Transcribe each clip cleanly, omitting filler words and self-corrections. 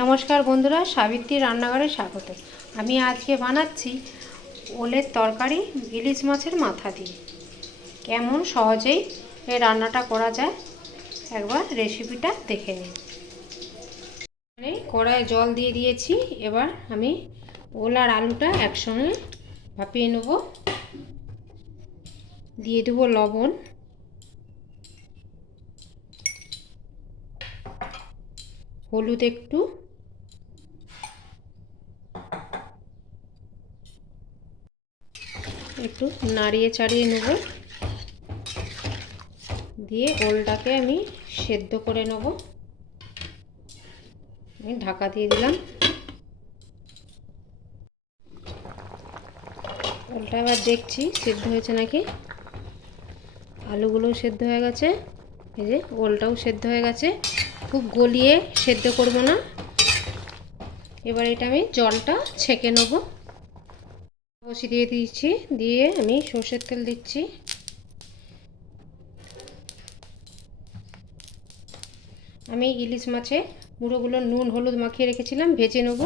নমস্কার বন্ধুরা, সাবিত্রী রান্নাঘরে স্বাগত। আমি আজকে বানাচ্ছি ওলের তরকারি ইলিশ মাছের মাথা দিয়ে। কেমন সহজেই এই রান্নাটা করা যায় একবার রেসিপিটা দেখে নিন। কড়াইয়ে জল দিয়ে দিয়েছি। এবার আমি ওল আর আলুটা একসঙ্গে ভাপিয়ে নেব। দিয়ে দেবো লবণ, হলুদ একটু, একটু নাড়িয়ে চাড়িয়ে নেব। দিয়ে ওলটাকে আমি সেদ্ধ করে নেব। আমি ঢাকা দিয়ে দিলাম। ওলটা এবার দেখছি সেদ্ধ হয়েছে নাকি। আলুগুলোও সেদ্ধ হয়ে গেছে, এই যে ওলটাও সেদ্ধ হয়ে গেছে। খুব গলিয়ে সেদ্ধ করব না। এবার এটা আমি জলটা ছেঁকে নেব। বসিয়ে দিয়ে দিয়েছি, দিয়ে আমি সর্ষের তেল দিচ্ছি। আমি ইলিশ মাছে মুড়োগুলো নুন হলুদ মাখিয়ে রেখেছিলাম, ভেজে নেব।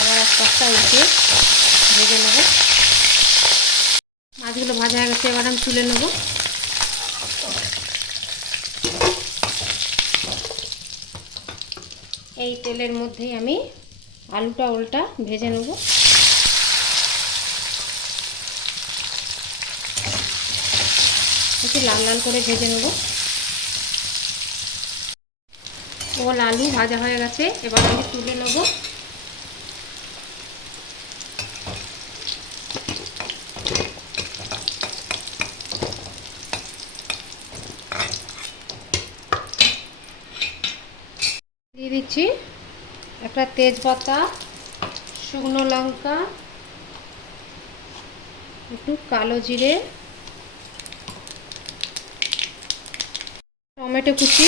আবার একটা উঠে ভেজে নেব। মাছগুলো ভাজা হয়ে গেছে, এবার আমি তুলে নেব। এই তেলের মধ্যেই আমি আলুটা ওলটা ভেজে নেব। একটু লাল লাল করে ভেজে নেব। ওল আলু ভাজা হয়ে গেছে, এবার আমি তুলে নেব। দিয়ে দিচ্ছি একটা তেজপাতা, শুকনো লঙ্কা, একটু কালো জিরে, টমেটো কুচি,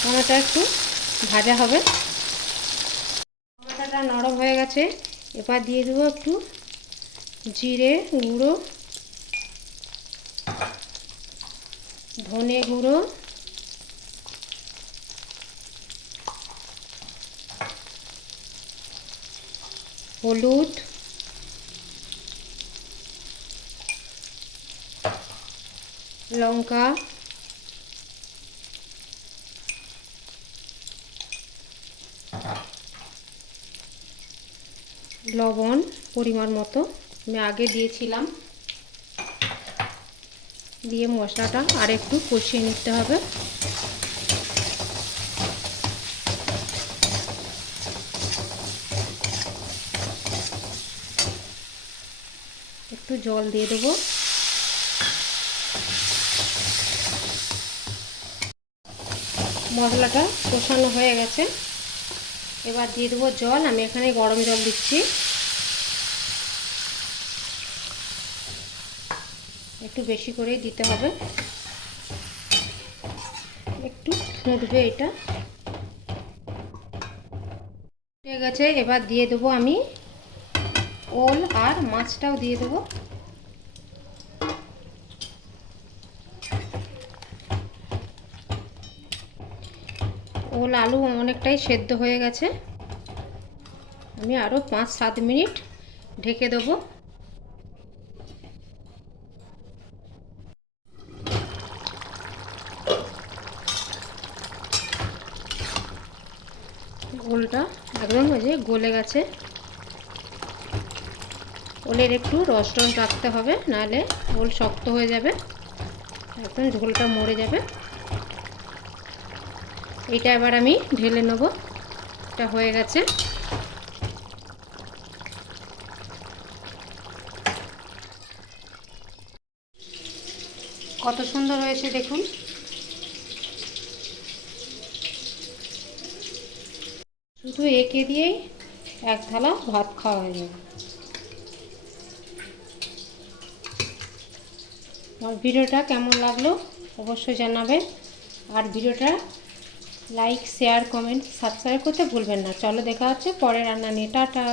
টমেটো একটু ভাজা হবে। টমেটোটা নরম হয়ে গেছে, এবার দিয়ে দেবো একটু জিরে গুঁড়ো, ধনে গুঁড়ো, হলুদ, লঙ্কা, লবণ পরিমাণ মতো আমি আগে দিয়েছিলাম। দিয়ে মশলাটা আর একটু কষিয়ে নিতে হবে। একটু জল দিয়ে দেবো। মশলাটা কষানো হয়ে গেছে, এবার দিয়ে দেবো জল। আমি এখানে গরম জল দিচ্ছি, একটু বেশি করেই দিতে হবে। একটু ফুটবে এটা। ঠিক আছে, এবার দিয়ে দেবো আমি ওল আর মাছটাও দিয়ে দেবো। ওল আলু অনেকটাই সেদ্ধ হয়ে গেছে, আমি আরও 5-7 মিনিট ঢেকে দেবো। ওলটা একদম ওই যে গলে গেছে। ওলের একটু রস রাখতে হবে, নাহলে ওল শক্ত হয়ে যাবে, একদম ঝোলটা মরে যাবে। এটা এবার আমি ঢেলে নেব। এটা হয়ে গেছে। কত সুন্দর হয়েছে দেখুন। শুধু একে দিয়েই এক থালা ভাত খাওয়া হয়ে যাবে। আমার ভিডিওটা কেমন লাগলো অবশ্যই জানাবেন, আর ভিডিওটা লাইক শেয়ার কমেন্ট সাবস্ক্রাইব করতে ভুলবেন না। চলো দেখা হচ্ছে পরের রান্না নিয়ে, টাটা।